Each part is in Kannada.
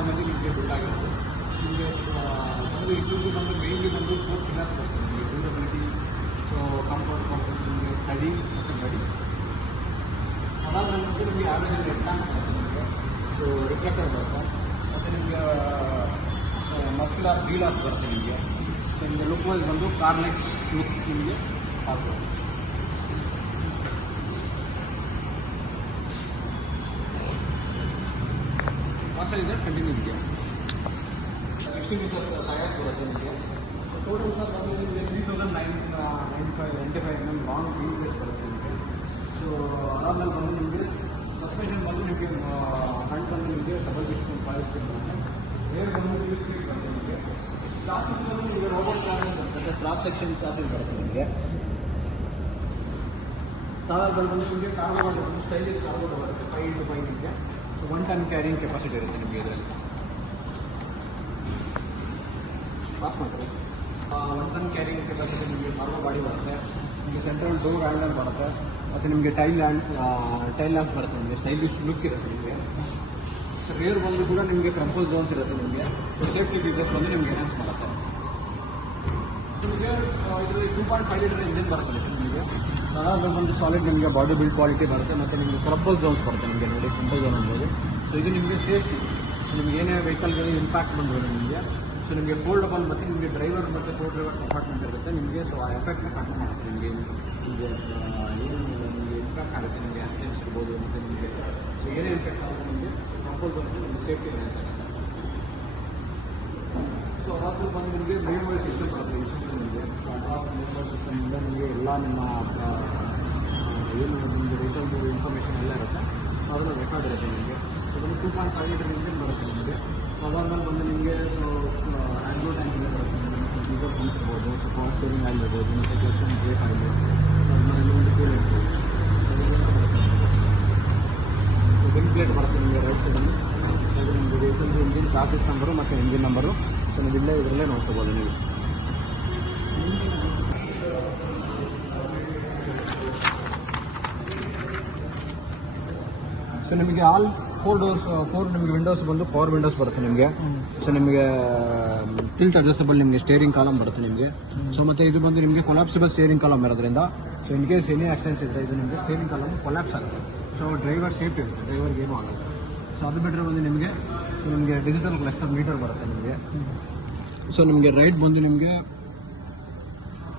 ಟೈಮಲ್ಲಿ ನಿಮಗೆ ಬಿಲ್ಡ್ ಆಗಿರೋದು. ನಿಮಗೆ ಒಂದು ಇದರಲ್ಲಿ ಬಂದು ಮೇನ್ಲಿ ಬಂದು 4 ಪಿಲ್ಲರ್ಸ್ ಬರ್ತದೆ ನಿಮಗೆ. ಡ್ಯೂರಬಿಲಿಟಿ, ಸೊ ಕಂಫರ್ಟ್, ನಿಮಗೆ ಸ್ಟಡಿ ಮತ್ತು ಗಡಿ. ಅದಾದ ನಂತರ ನಿಮಗೆ ಆಮೇಲೆ ರೆಡ್ ಲ್ಯಾಂಪ್ಸ್ ಬರ್ತದೆ ನಿಮಗೆ. ಸೊ ರಿಫ್ಲೆಕ್ಟರ್ ಬರುತ್ತೆ. ಮತ್ತು ನಿಮಗೆ ಮಸ್ಕ್ಯುಲರ್ ಡೀಲಾರ್ಸ್ ಬರುತ್ತೆ ನಿಮಗೆ. ಸೊ ನಿಮಗೆ ಲುಕ್ ವೈಸ್ ಬಂದು ಕಾರ್ ಲೈಕ್ ಲುಕ್ ನಿಮಗೆ ಆಗ್ಬೋದು. ಇದೆ ಕಂಟಿನ್ಯೂ ಇದೆಯಾ 60 ಮೀಟರ್ಸ್ ಟಯರ್ಸ್ ಬರುತ್ತೆ ನಿಮಗೆ. ಟೋಟಲ್ ಸರ್ ಬಂದು ನಿಮಗೆ 3995 mm ಲಾಂಗ್ ವೀಲ್ ಬೇಸ್ ಬರುತ್ತೆ ನಿಮಗೆ. ಸೊ ಅದಾದಮೇಲೆ ಬಂದು ನಿಮಗೆ ಸಸ್ಪೆನ್ಷನ್ ಬಂದು ನಿಮಗೆ ಫ್ರಂಟ್ ಬಂದು ನಿಮಗೆ ಡಬಲ್ ಸ್ಪೀಡ್ 5 ಸ್ಪೀಡ್ ಬರುತ್ತೆ. ರೇರ್ ಬಂದು 2 ಸ್ಪೀಡ್ ಬರುತ್ತೆ ನಿಮಗೆ. ಚಾಸಿಸ್ ಬಂದು ನಿಮಗೆ ರೋಬೋಟ್ ಚಾಸಿಸ್ ಬರುತ್ತೆ. ಕ್ರಾಸ್ ಸೆಕ್ಷನ್ ಚಾಸಿಸ್ ಬರುತ್ತೆ ನಿಮಗೆ. ಸಾಧಾರಣ ಬಂದು ನಿಮಗೆ ಕಾರ್ಗೋ ಬರುತ್ತೆ, ಸ್ಟೈಲಿಶ್ ಕಾರ್ಗೋ ಬರುತ್ತೆ 5x5 ನಿಮಗೆ. ಸೊ 1 ಟನ್ ಕ್ಯಾರಿಂಗ್ ಕೆಪಾಸಿಟಿ ಇರುತ್ತೆ ನಿಮಗೆ ಇದರಲ್ಲಿ. ಪಾಸ್ ಮಾಡ್ತಾರೆ 1 ಟನ್ ಕ್ಯಾರಿಂಗ್ ಕೆಪಾಸಿಟಿ ನಿಮಗೆ ಕಾರ್ಗೋ ಗಾಡಿ ಬರುತ್ತೆ. ನಿಮಗೆ ಸೆಂಟ್ರಲ್ ಡೋರ್ ಹ್ಯಾಂಡಲ್ ಬರುತ್ತೆ. ಮತ್ತು ನಿಮಗೆ ಟೈಲ್ ಲ್ಯಾಂಪ್ಸ್ ಬರುತ್ತೆ ನಿಮಗೆ. ಸ್ಟೈಲಿಶ್ ಲುಕ್ ಇರುತ್ತೆ ನಿಮಗೆ. ರೇರ್ ಬಂದು ಕೂಡ ನಿಮಗೆ ಕಂಪೋಸ್ ಝೋನ್ಸ್ ಇರುತ್ತೆ ನಿಮಗೆ. ಸೇಫ್ಟಿ ಫೀಚರ್ಸ್ ಬಂದು ನಿಮಗೆ ಎನ್ಹಾನ್ಸ್ ಮಾಡುತ್ತೆ. ನಿಮಗೆ ಇದರಲ್ಲಿ 2.5 ಲೀಟರ್ ಇಂಜಿನ್ ಬರುತ್ತೆ ನಿಮಗೆ. ಅದಾದ್ಮೇಲೆ ಬಂದು ಸಾಲಿಡ್ ನಿಮಗೆ ಬಾಡಿ ಬಿಲ್ಡ್ ಕ್ವಾಲಿಟಿ ಬರುತ್ತೆ. ಮತ್ತು ನಿಮಗೆ ಕಂಪೋಸ್ ಝೋನ್ಸ್ ಬರುತ್ತೆ ನಿಮಗೆ. ನೋಡಿ ಕಂಪೋಸ್ ಝೋನ್ ಅನ್ಬೋದು. ಸೊ ಇದು ನಿಮಗೆ ಸೇಫ್ಟಿ. ಸೊ ನಿಮಗೆ ಏನೇ ವೆಹಿಕಲ್ಗಳಿಗೆ ಇಂಪ್ಯಾಕ್ಟ್ ಬಂದಿರೋದು ನಿಮಗೆ. ಸೊ ನಿಮಗೆ ಫೋಲ್ಡಬಲ್ ಮತ್ತು ನಿಮಗೆ ಡ್ರೈವರ್ ಮತ್ತು ಕೋ ಡ್ರೈವರ್ ಕಂಪಾರ್ಟ್ಮೆಂಟ್ ಇರುತ್ತೆ ನಿಮಗೆ. ಸೊ ಆ ಎಫೆಕ್ಟ್ನ ಕಡಿಮೆ ಮಾಡುತ್ತೆ ನಿಮಗೆ. ಏನು ನಿಮಗೆ ಇಂಪ್ಯಾಕ್ಟ್ ಆಗುತ್ತೆ ನಿಮಗೆ ಆಕ್ಸಿಡೆಂಟ್ಸ್ ಇರ್ಬೋದು. ಮತ್ತು ನಿಮಗೆ ಸೊ ಏನೇ ಇಂಪ್ಯಾಕ್ಟ್ ಆಗುತ್ತೆ ನಿಮಗೆ ಕಂಪೋಸ್ ಝೋನ್ ನಿಮಗೆ ಸೇಫ್ಟಿ ಎನ್ಹಾನ್ಸ್ ಆಗುತ್ತೆ. ಸೊ ಅದಾದ್ಮೇಲೆ ಬಂದು ನಿಮಗೆ ಮೆಮೊರಿ ಸಿಸ್ಟಮ್ ಬರುತ್ತೆ ಈ ಸಿಸ್ಟಮ್ ನಿಮಗೆ. ಮೆಮೊರಿ ಸಿಸ್ಟಮಿಂದ ನಿಮಗೆ ಎಲ್ಲ ನಿಮ್ಮ ಏನು ನಿಮಗೆ ವೆಹಿಕಲ್ದು ಇನ್ಫಾರ್ಮೇಷನ್ ಎಲ್ಲ ಇರುತ್ತೆ. ಸೊ ಅದನ್ನು ರೆಕಾರ್ಡ್ ಇರುತ್ತೆ ನಿಮಗೆ. ಸೊ ಬಂದು 2.5 ಲೀಟರ್ ಇಂಜಿನ್ ಬರುತ್ತೆ ನಿಮಗೆ. ಸೊ ಅದಾದ್ಮೇಲೆ ಬಂದು ನಿಮಗೆ ಸೊ ಆ್ಯಂಡ್ರೋ ಟ್ಯಾಂಕ್ ಎಲ್ಲ ಬರುತ್ತೆ ನಿಮಗೆ. ಡೀಸೆಲ್ ಪಂಪ್ ಇರ್ಬೋದು, ಸೊ ಪವರ್ ಸ್ಟೇರಿಂಗ್ ಆಯಿಲ್ ಇರ್ಬೋದು, ಮತ್ತು ಕ್ಲಚ್ ಬ್ರೇಕ್ ಆಯಿಲ್, ಅದಾದ್ಮೇಲೆ ಒಂದು ಕೂಲ್ ಇರ್ಬೋದು. ಸೊ ಬಿಲ್ ಪ್ಲೇಟ್ ಬರುತ್ತೆ ನಿಮಗೆ ರೈಟ್ ಸೈಡಲ್ಲಿ. ಅದು ನಿಮಗೆ ವೆಹಿಕಲ್ದು ಇಂಜಿನ್ ಚಾಸಿಸ್ ನಂಬರು ಮತ್ತು ಇಂಜಿನ್ ನಂಬರು. ಸೊ ನೀವು ಇದರಲ್ಲೇ ನೋಡ್ಕೋಬೋದು ನೀವು. ಸೊ ನಿಮಗೆ ಆಲ್ 4 ನಿಮಗೆ ವಿಂಡೋಸ್ ಬಂದು ಪವರ್ ವಿಂಡೋಸ್ ಬರುತ್ತೆ ನಿಮಗೆ. ಸೊ ನಿಮಗೆ ಟಿಲ್ಟ್ ಅಡ್ಜಸ್ಟಬಲ್ ನಿಮಗೆ ಸ್ಟೇರಿಂಗ್ ಕಾಲಮ್ ಬರುತ್ತೆ ನಿಮಗೆ. ಸೊ ಮತ್ತು ಇದು ಬಂದು ನಿಮಗೆ ಕೊಲಾಪ್ಸಿಬಲ್ ಸ್ಟೇರಿಂಗ್ ಕಾಲಮ್ ಇರೋದ್ರಿಂದ so in case any accidents ಇದ್ದರೆ ಇದು ನಿಮಗೆ ಸ್ಟೇರಿಂಗ್ ಕಾಲಮ್ ಕೊಲಾಪ್ಸ್ ಆಗುತ್ತೆ. ಸೊ ಡ್ರೈವರ್ ಸೇಫ್ಟಿ ಇರುತ್ತೆ, ಡ್ರೈವರ್ಗೆ ಏನೂ ಆಗುತ್ತೆ. ಸೊ ಅದು ಬಿಟ್ಟರೆ ಬಂದು ನಿಮಗೆ ಡಿಜಿಟಲ್ ಕ್ಲಸ್ಟರ್ ಮೀಟರ್ ಬರುತ್ತೆ ನಿಮಗೆ. ಸೊ ನಿಮಗೆ ರೈಟ್ ಬಂದು ನಿಮಗೆ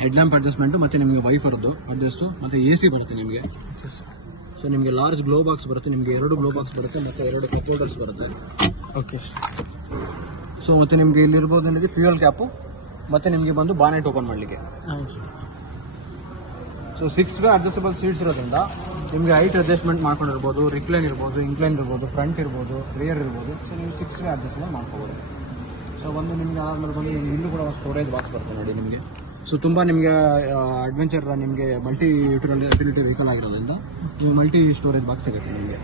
ಹೆಡ್ ಲ್ಯಾಂಪ್ ಅಡ್ಜಸ್ಟ್ಮೆಂಟು ಮತ್ತು ನಿಮಗೆ ವೈಫರ್ದು ಅಡ್ಜಸ್ಟು ಮತ್ತು AC ಬರುತ್ತೆ ನಿಮಗೆ. ಸೊ ನಿಮಗೆ ಲಾರ್ಜ್ ಗ್ಲೋ ಬಾಕ್ಸ್ ಬರುತ್ತೆ ನಿಮಗೆ. 2 ಗ್ಲೋ ಬಾಕ್ಸ್ ಬರುತ್ತೆ ಮತ್ತು 2 ಕಪ್ ಹೋಲ್ಡರ್ಸ್ ಬರುತ್ತೆ. ಓಕೆ. ಸೊ ಮತ್ತು ನಿಮಗೆ ಇಲ್ಲಿರ್ಬೋದು ನನಗೆ ಫ್ಯೂಯಲ್ ಕ್ಯಾಪು ಮತ್ತು ನಿಮಗೆ ಬಂದು ಬಾನೆಟ್ ಓಪನ್ ಮಾಡಲಿಕ್ಕೆ. ಸೊ 6 ವೇ ಅಡ್ಜಸ್ಟಬಲ್ ಸೀಟ್ಸ್ ಇರೋದ್ರಿಂದ ನಿಮಗೆ ಹೈಟ್ ಅಡ್ಜಸ್ಟ್ಮೆಂಟ್ ಮಾಡ್ಕೊಂಡಿರ್ಬೋದು, ರಿಕ್ಲೈನ್ ಇರ್ಬೋದು, ಇನ್ಕ್ಲೈನ್ ಇರ್ಬೋದು, ಫ್ರಂಟ್ ಇರ್ಬೋದು, ರೇರ್ ಇರ್ಬೋದು. ಸೊ ನೀವು 6 ವೇ ಅಡ್ಜಸ್ಟ್ಮೆಂಟ್ ಮಾಡ್ಕೋಬೋದು. ಸೊ ಒಂದು ನಿಮಗೆ ಆದ್ಮೇಲೆ ಬಂದು ಇಲ್ಲೂ ಕೂಡ ಒಂದು ಸ್ಟೋರೇಜ್ ಬಾಕ್ಸ್ ಬರುತ್ತೆ ನೋಡಿ ನಿಮಗೆ. ಸೊ ತುಂಬ ನಿಮಗೆ ಅಡ್ವೆಂಚರ್ ನಿಮಗೆ ಮಲ್ಟಿ ಯುಟಿಲಿಟಿ ವೆಹಿಕಲ್ ಆಗಿರೋದ್ರಿಂದ ನೀವು ಮಲ್ಟಿ ಸ್ಟೋರೇಜ್ ಬಾಕ್ಸ್ ಸಿಗುತ್ತೆ ನಿಮಗೆ.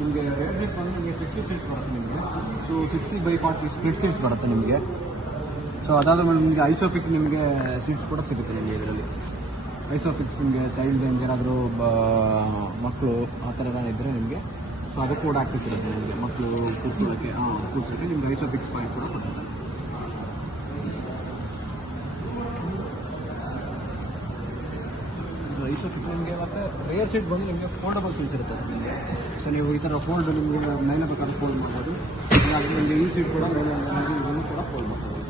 ನಿಮಗೆ ರೇರ್ ಸೀಟ್ ಬಂದು ನಿಮಗೆ 50 ಸೀಟ್ಸ್ ಬರುತ್ತೆ ನಿಮಗೆ. ಸೊ 60/40 ಸ್ಪ್ಲಿಟ್ ಸೀಟ್ಸ್ ಬರುತ್ತೆ ನಿಮಗೆ. ಸೊ ಅದಾದ್ಮೇಲೆ ನಿಮಗೆ ಐಸೋಫಿಕ್ ನಿಮಗೆ ಸೀಟ್ಸ್ ಕೂಡ ಸಿಗುತ್ತೆ ನಿಮಗೆ ಇದರಲ್ಲಿ. ಐಸೋಫಿಕ್ಸ್ ನಿಮಗೆ ಚೈಲ್ಡ್ ಏನಾದರೂ ಮಕ್ಕಳು ಆ ಥರ ಇದ್ದರೆ ನಿಮಗೆ ಸೊ ಅದಕ್ಕೆ ಕೂಡ ಆಕ್ಸೆಸ್ ಇರುತ್ತೆ ನಿಮಗೆ. ಮಕ್ಕಳು ಕೂತ್ಕೊಳ್ಳೋಕ್ಕೆ ನಿಮಗೆ ಐಸೋಫಿಕ್ಸ್ ಪಾಯಿಂಟ್ ಕೂಡ ಕೊಟ್ಟಿರ್ತಾರೆ. ಐಸೋಫಿಕ್ಸ್ ನಿಮಗೆ ಮತ್ತು ರೇರ್ ಸೀಟ್ ಬಂದು ನಿಮಗೆ ಫೋಲ್ಡಬಲ್ ಸೀಟ್ಸ್ ಇರುತ್ತೆ ನಿಮಗೆ. ಸೊ ನೀವು ಈ ಥರ ಫೋಲ್ಡ್ ನಿಮಗೆ ಮೇಲೆ ಬೇಕಾದ್ರೆ ಫೋಲ್ಡ್ ಮಾಡ್ಬೋದು. ನಿಮಗೆ ಈ ಸೀಟ್ ಕೂಡ ಮೇಲೆ ಇದನ್ನು ಕೂಡ ಫೋಲ್ಡ್ ಮಾಡ್ಬೋದು.